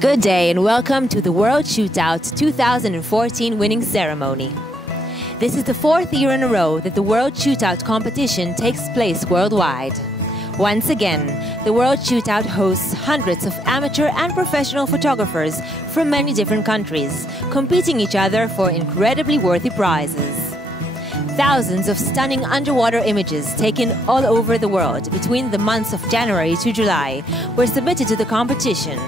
Good day and welcome to the World ShootOut 2014 winning ceremony. This is the fourth year in a row that the World ShootOut competition takes place worldwide. Once again, the World ShootOut hosts hundreds of amateur and professional photographers from many different countries, competing each other for incredibly worthy prizes. Thousands of stunning underwater images taken all over the world between the months of January to July were submitted to the competition.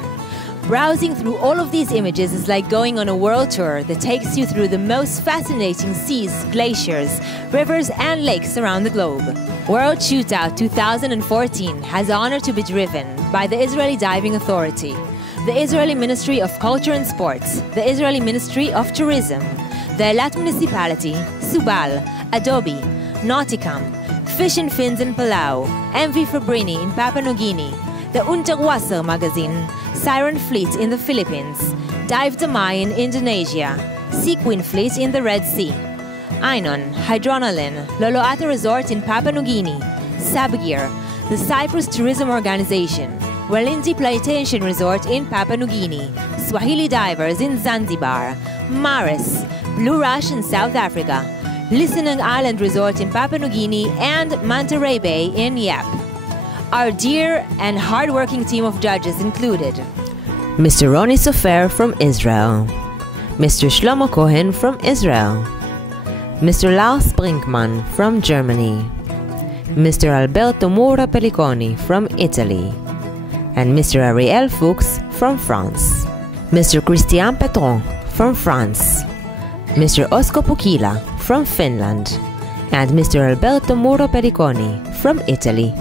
Browsing through all of these images is like going on a world tour that takes you through the most fascinating seas, glaciers, rivers, and lakes around the globe. World ShootOut 2014 has the honor to be driven by the Israeli Diving Authority, the Israeli Ministry of Culture and Sports, the Israeli Ministry of Tourism, the Eilat Municipality, Subal, Adobe, Nauticam, Fish and Fins in Palau, MV Fabrini in Papua New Guinea, the Unterwasser magazine, Siren Fleet in the Philippines, Dive Damai in Indonesia, Sequin Fleet in the Red Sea, Ainon, Hydronalin, Loloata Resort in Papua New Guinea, Sabgir, the Cyprus Tourism Organization, Walindi Plantation Resort in Papua New Guinea, Swahili Divers in Zanzibar, Maris, Blue Rush in South Africa, Listening Island Resort in Papua New Guinea, and Manta Bay in Yap. Our dear and hard-working team of judges included Mr. Roni Sofer from Israel, Mr. Shlomo Cohen from Israel, Mr. Lars Brinkmann from Germany, Mr. Alberto Mura Pelliconi from Italy, and Mr. Ariel Fuchs from France, Mr. Christian Petron from France, Mr. Osko Pukila from Finland, and Mr. Alberto Muro Pelliconi from Italy.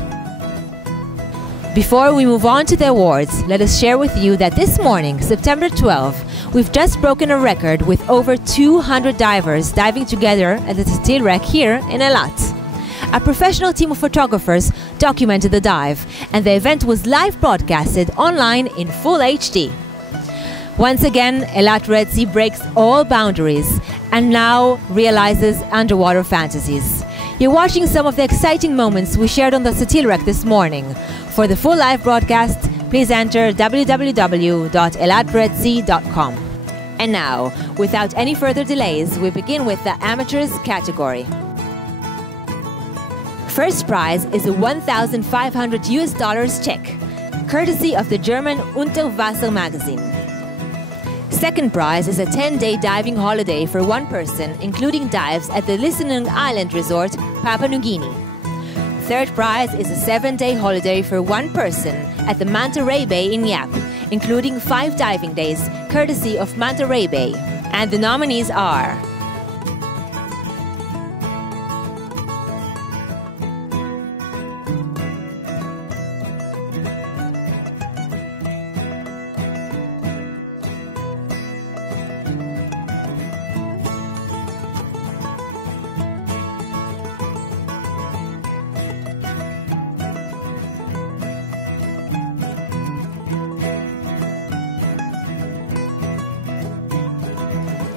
Before we move on to the awards, let us share with you that this morning, September 12, we've just broken a record with over 200 divers diving together at the Tatil Wreck here in Eilat. A professional team of photographers documented the dive, and the event was live broadcasted online in full HD. Once again, Eilat Red Sea breaks all boundaries and now realizes underwater fantasies. You're watching some of the exciting moments we shared on the Tatil Wreck this morning. For the full live broadcast, please enter www.eilatredzea.com. And now, without any further delays, we begin with the amateurs category. First prize is a $1,500 check, courtesy of the German Unterwasser magazine. Second prize is a 10-day diving holiday for one person, including dives at the Listening Island Resort, Papua New Guinea. Third prize is a 7-day holiday for one person at the Manta Bay in Yap, including 5 diving days, courtesy of Manta Bay. And the nominees are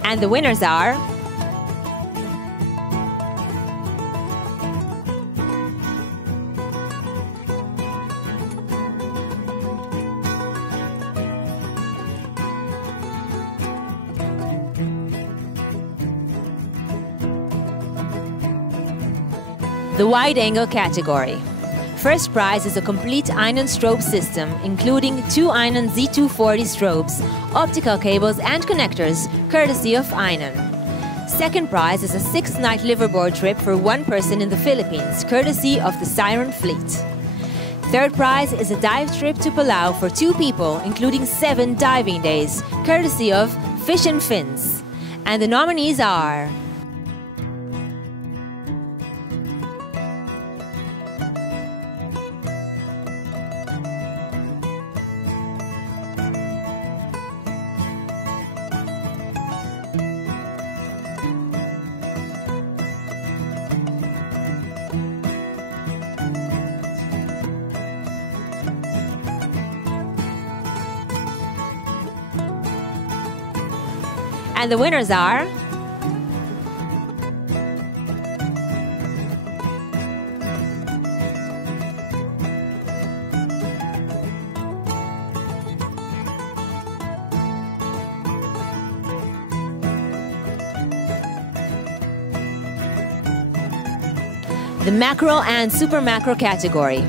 and the winners are the wide-angle category. First prize is a complete Einon strobe system, including 2 Einon Z240 strobes, optical cables and connectors, courtesy of Einon. Second prize is a 6-night liveaboard trip for one person in the Philippines, courtesy of the Siren Fleet. Third prize is a dive trip to Palau for 2 people, including 7 diving days, courtesy of Fish and Fins. And the nominees are and the winners are The macro and super macro category.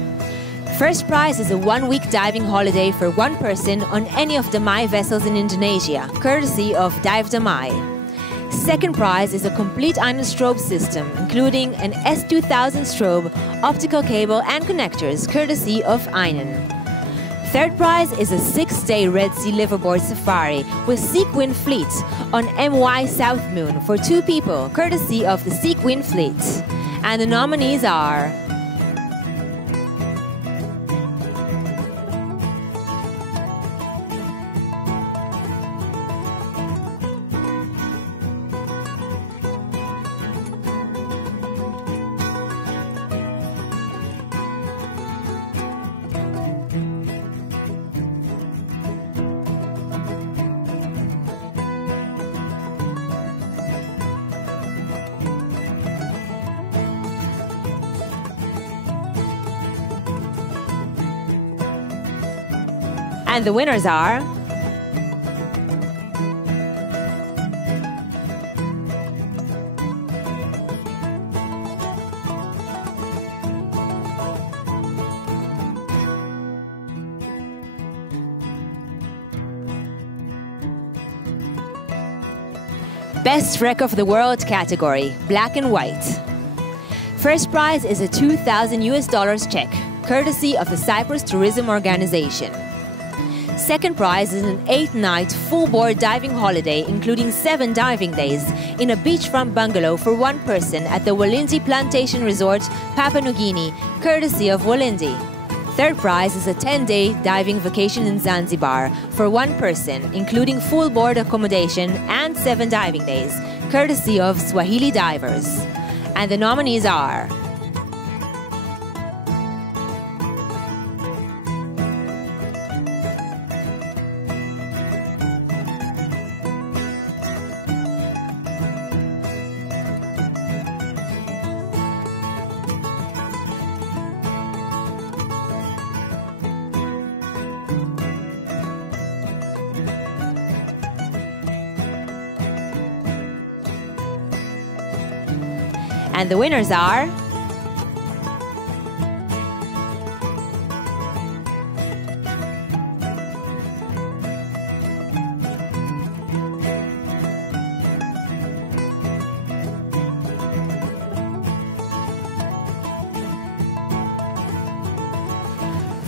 First prize is a 1-week diving holiday for one person on any of Damai vessels in Indonesia, courtesy of Dive Damai. Second prize is a complete Eilat strobe system, including an S2000 strobe, optical cable and connectors, courtesy of Eilat. Third prize is a 6-day Red Sea liveaboard safari with Sequin Fleet on MY South Moon for 2 people, courtesy of the Sequin Fleet. And the nominees are and the winners are Best Wreck of the World category, black and white. First prize is a $2,000 check, courtesy of the Cyprus Tourism Organization. Second prize is an 8-night full-board diving holiday, including 7 diving days, in a beachfront bungalow for one person at the Walindi Plantation Resort, Papua New Guinea, courtesy of Walindi. Third prize is a 10-day diving vacation in Zanzibar for one person, including full-board accommodation and 7 diving days, courtesy of Swahili Divers. And the nominees are and the winners are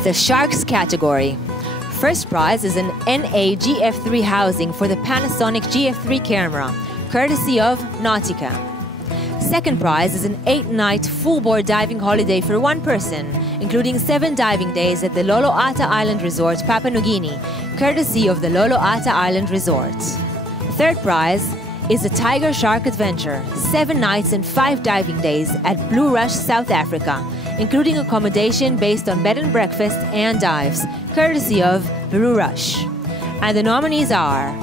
the Sharks category. First prize is an NA GF3 housing for the Panasonic GF3 camera, courtesy of Nautica. Second prize is an 8-night full-board diving holiday for one person, including 7 diving days at the Loloata Island Resort, Papua New Guinea, courtesy of the Loloata Island Resort. Third prize is a Tiger Shark Adventure, 7 nights and 5 diving days at Blue Rush, South Africa, including accommodation based on bed and breakfast and dives, courtesy of Blue Rush. And the nominees are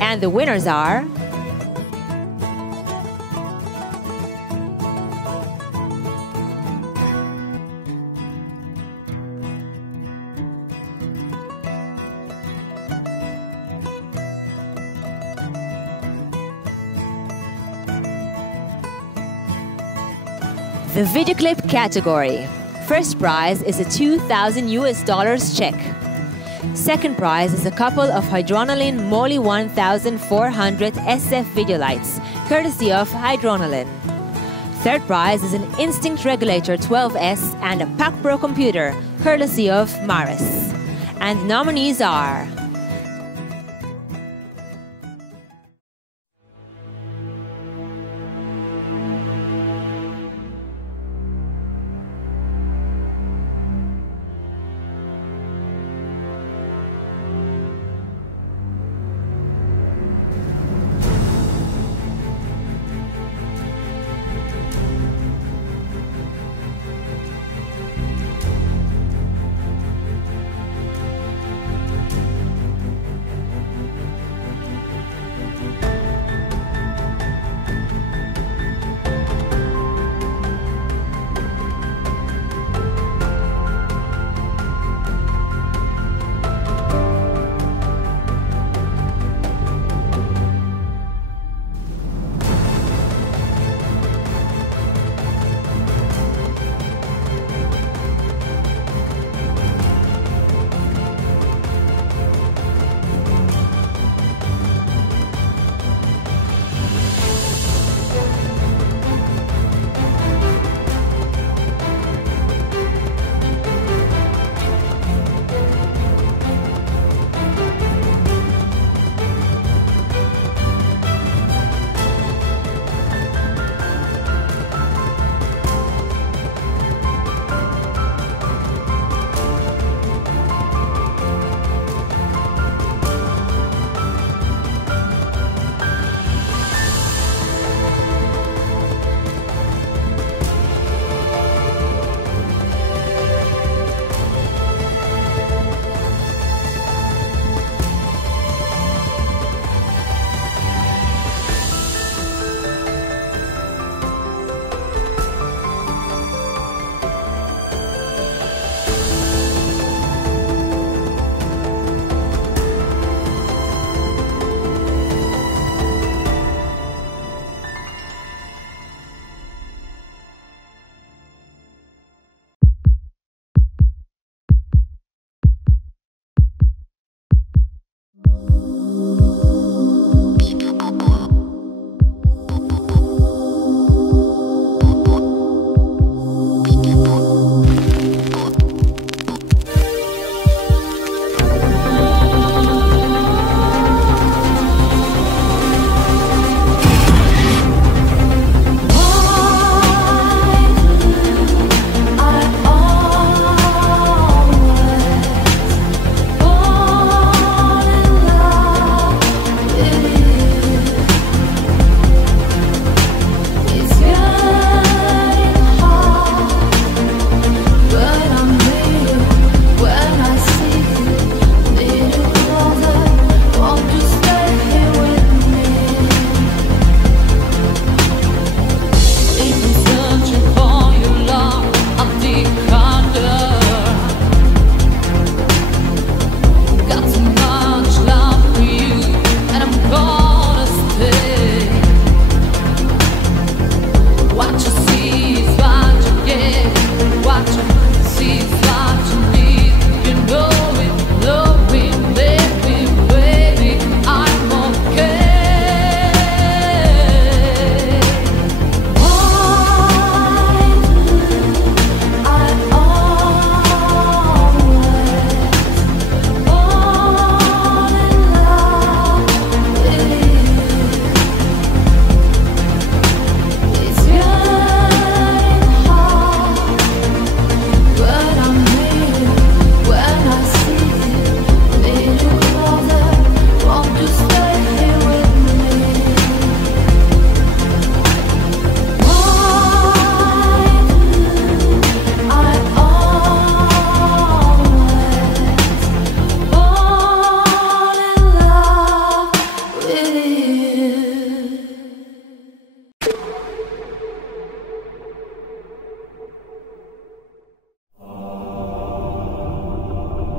And the winners are... The video clip category. First prize is a $2,000 check. Second prize is a couple of Hydronalin Moly 1400 SF video lights, courtesy of Hydronalin. Third prize is an Instinct Regulator 12S and a Pack Pro computer, courtesy of Maris. And the nominees are...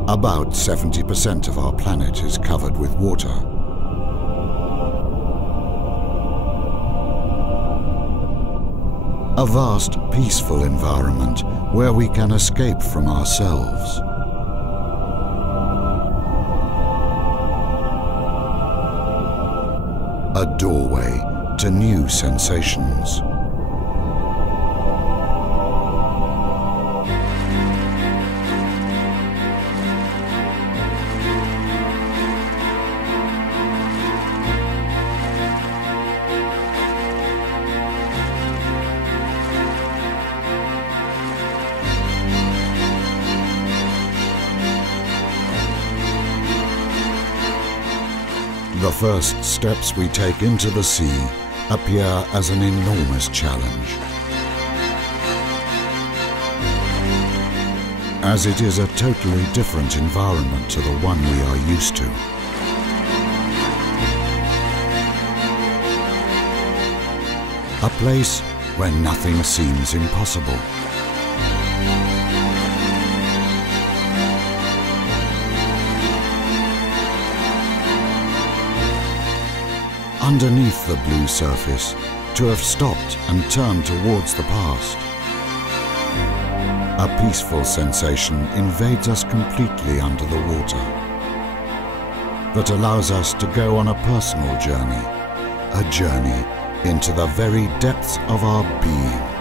About 70% of our planet is covered with water. A vast, peaceful environment where we can escape from ourselves. A doorway to new sensations. The first steps we take into the sea appear as an enormous challenge, as it is a totally different environment to the one we are used to. A place where nothing seems impossible. Underneath the blue surface, to have stopped and turned towards the past. A peaceful sensation invades us completely under the water, that allows us to go on a personal journey, a journey into the very depths of our being.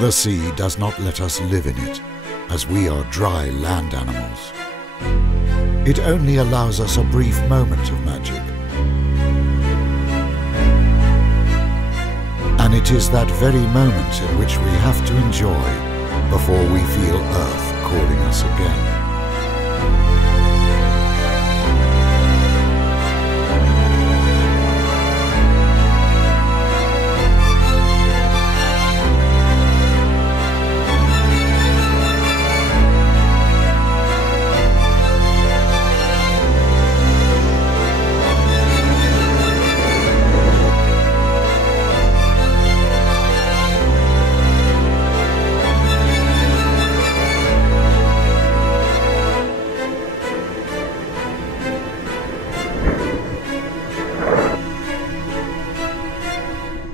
The sea does not let us live in it, as we are dry land animals. It only allows us a brief moment of magic. And it is that very moment in which we have to enjoy before we feel Earth calling us again.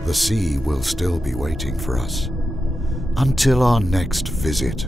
The sea will still be waiting for us until our next visit.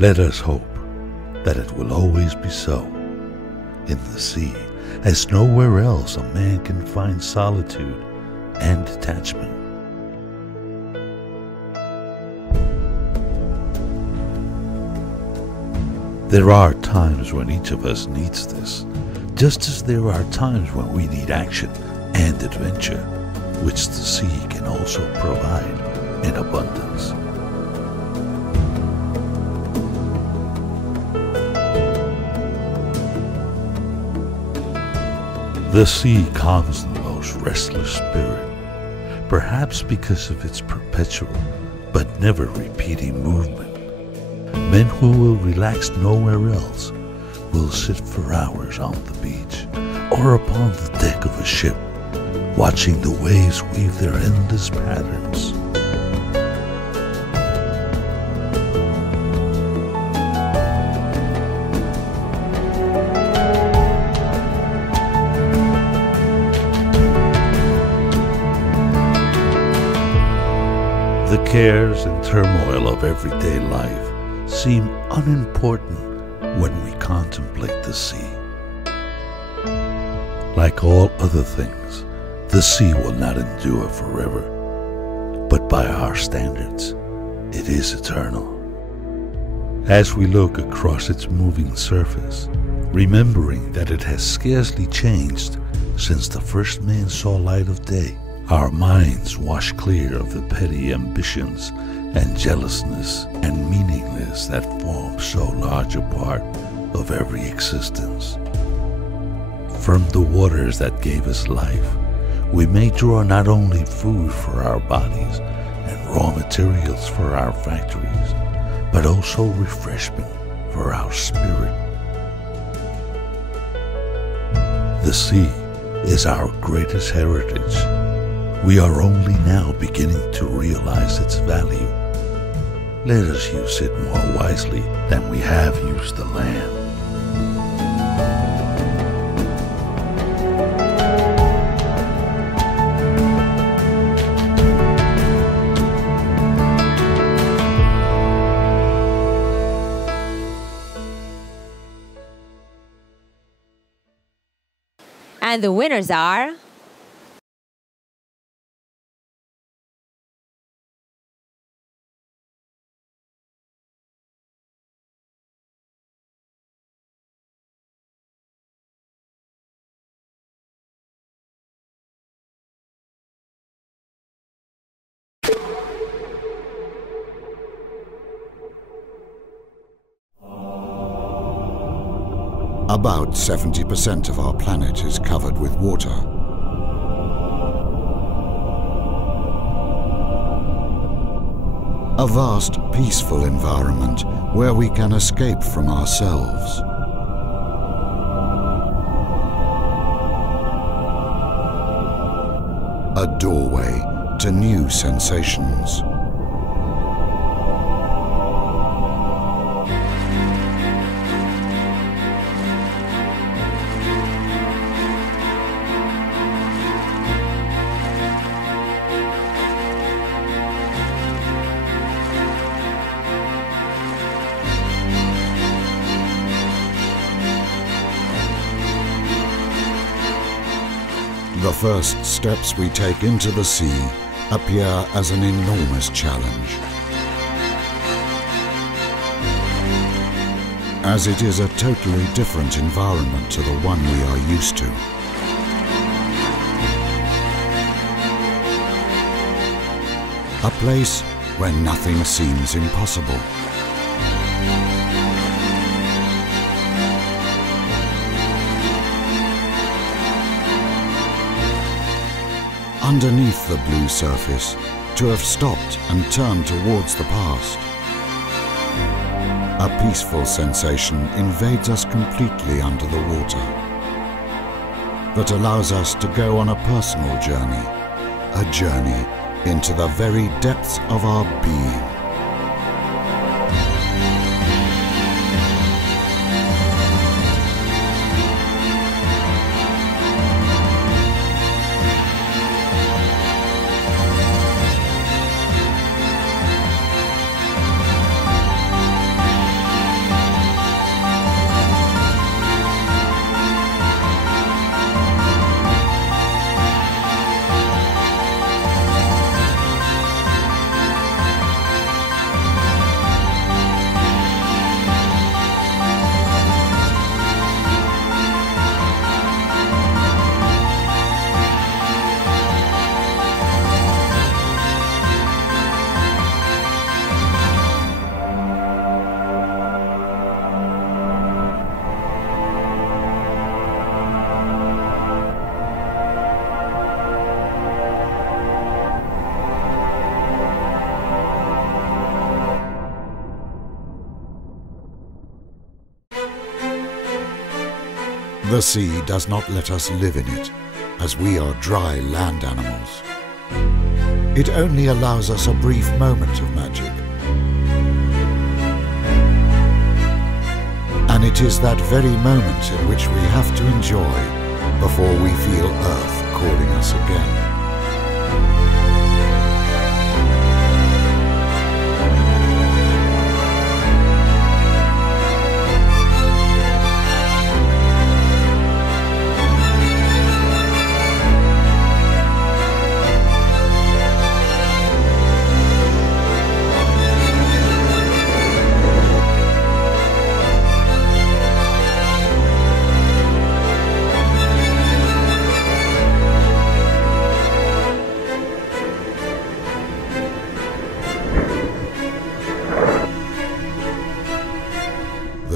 Let us hope that it will always be so in the sea, as nowhere else a man can find solitude and detachment. There are times when each of us needs this, just as there are times when we need action and adventure, which the sea can also provide in abundance. The sea calms the most restless spirit, perhaps because of its perpetual but never repeating movement. Men who will relax nowhere else will sit for hours on the beach or upon the deck of a ship, watching the waves weave their endless patterns. The cares and turmoil of everyday life seem unimportant when we contemplate the sea. Like all other things, the sea will not endure forever, but by our standards, it is eternal. As we look across its moving surface, remembering that it has scarcely changed since the first man saw light of day, our minds wash clear of the petty ambitions and jealousness and meaninglessness that form so large a part of every existence. From the waters that gave us life, we may draw not only food for our bodies and raw materials for our factories, but also refreshment for our spirit. The sea is our greatest heritage. We are only now beginning to realize its value. Let us use it more wisely than we have used the land. And the winners are... About 70% of our planet is covered with water. A vast, peaceful environment where we can escape from ourselves. A doorway to new sensations. The first steps we take into the sea appear as an enormous challenge, as it is a totally different environment to the one we are used to. A place where nothing seems impossible. Underneath the blue surface, to have stopped and turned towards the past. A peaceful sensation invades us completely under the water, that allows us to go on a personal journey, a journey into the very depths of our being. The sea does not let us live in it, as we are dry land animals. It only allows us a brief moment of magic. And it is that very moment in which we have to enjoy before we feel Earth calling us again.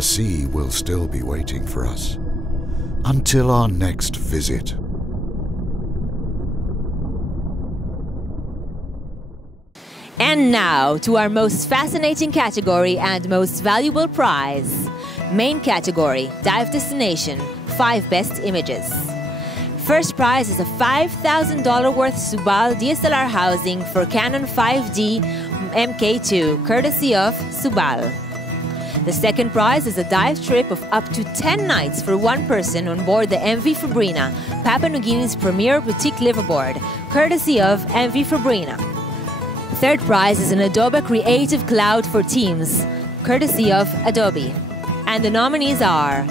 The sea will still be waiting for us until our next visit. And now to our most fascinating category and most valuable prize. Main category, Dive Destination, 5 best images. First prize is a $5,000 worth Subal DSLR housing for Canon 5D Mk2, courtesy of Subal. The second prize is a dive trip of up to 10 nights for one person on board the MV Fabrina, Papua New Guinea's premier boutique liveaboard, courtesy of MV Fabrina. Third prize is an Adobe Creative Cloud for Teams, courtesy of Adobe. And the nominees are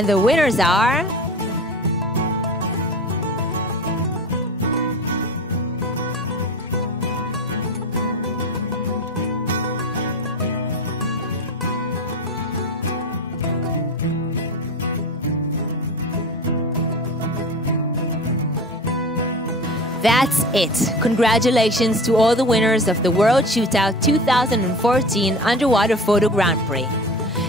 and the winners are That's it. Congratulations to all the winners of the World ShootOut 2014 Underwater Photo Grand Prix.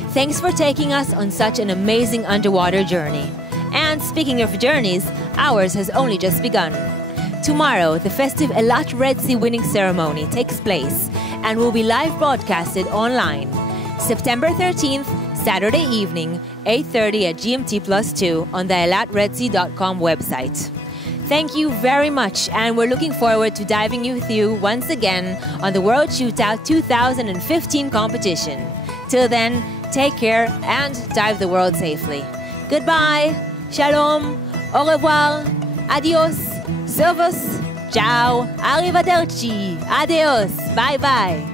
Thanks for taking us on such an amazing underwater journey. And speaking of journeys, ours has only just begun. Tomorrow, the festive Eilat Red Sea winning ceremony takes place and will be live broadcasted online. September 13th, Saturday evening, 8:30 at GMT+2 on the eilatredsea.com website. Thank you very much, and we're looking forward to diving you through once again on the World ShootOut 2015 competition. Till then, take care and dive the world safely. Goodbye, shalom, au revoir, adios, servus, ciao, arrivederci, adios, bye bye.